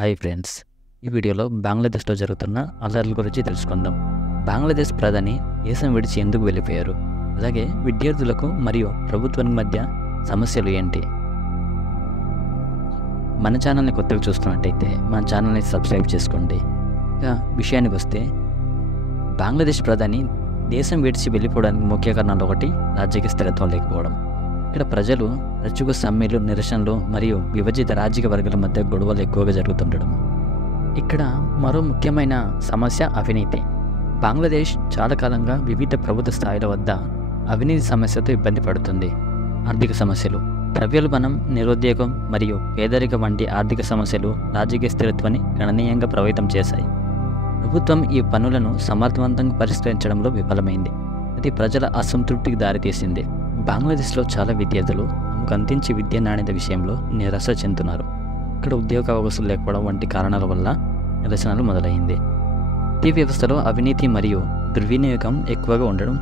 Hi friends, ఈ వీడియోలో బంగ్లాదేశ్లో జరుగుతున్న అల్లర్ల గురించి తెలుసుకుందాం. బంగ్లాదేశ్ ప్రధాని దేశం విడిచి ఎందుకు వెళ్ళిపోయారు, అలాగే విద్యార్థులకు మరియు ప్రభుత్వానికి మధ్య సమస్యలు ఏంటి? మన ఛానల్ని కొత్తగా చూస్తున్నట్టయితే మన ఛానల్ని సబ్స్క్రైబ్ చేసుకోండి. ఇక విషయానికి వస్తే, బంగ్లాదేశ్ ప్రధాని దేశం విడిచి వెళ్ళిపోవడానికి ముఖ్య కారణాలు ఒకటి రాజకీయ స్థిరత్వం లేకపోవడం. ఇక్కడ ప్రజలు తరచుగా సమ్మెలు, నిరసనలు మరియు విభజిత రాజకీయ వర్గాల మధ్య గొడవలు ఎక్కువగా జరుగుతుండడం. ఇక్కడ మరో ముఖ్యమైన సమస్య అవినీతి. బంగ్లాదేశ్ చాలా కాలంగా వివిధ ప్రభుత్వ స్థాయిల వద్ద అవినీతి సమస్యతో ఇబ్బంది పడుతుంది. ఆర్థిక సమస్యలు, ద్రవ్యోల్బణం, నిరుద్యోగం మరియు పేదరికం వంటి ఆర్థిక సమస్యలు రాజకీయ స్థిరత్వాన్ని గణనీయంగా ప్రభావితం చేశాయి. ప్రభుత్వం ఈ పనులను సమర్థవంతంగా పరిష్కరించడంలో విఫలమైంది. అది ప్రజల అసంతృప్తికి దారితీసింది. బంగ్లాదేశ్లో చాలా విద్యార్థులు తమకు అందించే విద్యా నాణ్యత విషయంలో నిరాశ చెందుతున్నారు. ఇక్కడ ఉద్యోగ అవకాశాలు లేకపోవడం వంటి కారణాల వల్ల నిరసనలు మొదలైంది. విద్యా వ్యవస్థలో అవినీతి మరియు దుర్వినియోగం ఎక్కువగా ఉండడం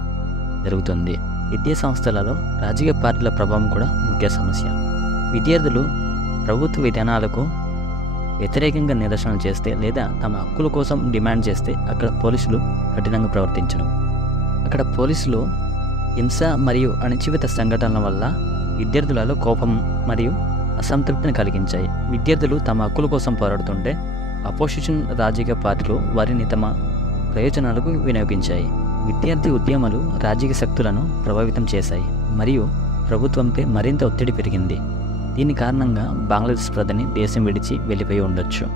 జరుగుతుంది. విద్యా సంస్థలలో రాజకీయ పార్టీల ప్రభావం కూడా ముఖ్య సమస్య. విద్యార్థులు ప్రభుత్వ విధానాలకు వ్యతిరేకంగా నిరసనలు చేస్తే లేదా తమ హక్కుల కోసం డిమాండ్ చేస్తే అక్కడ పోలీసులు కఠినంగా ప్రవర్తించడం. అక్కడ పోలీసులు హింస మరియు అణచివేత సంఘటనల వల్ల విద్యార్థులలో కోపం మరియు అసంతృప్తిని కలిగించాయి. విద్యార్థులు తమ హక్కుల కోసం పోరాడుతుంటే అపోజిషన్ రాజకీయ పార్టీలు వారిని తమ ప్రయోజనాలకు వినియోగించాయి. విద్యార్థి ఉద్యమాలు రాజకీయ శక్తులను ప్రభావితం చేశాయి మరియు ప్రభుత్వంపై మరింత ఒత్తిడి పెరిగింది. దీని కారణంగా బంగ్లాదేశ్ ప్రధాని దేశం విడిచి వెళ్ళిపోయి ఉండొచ్చు.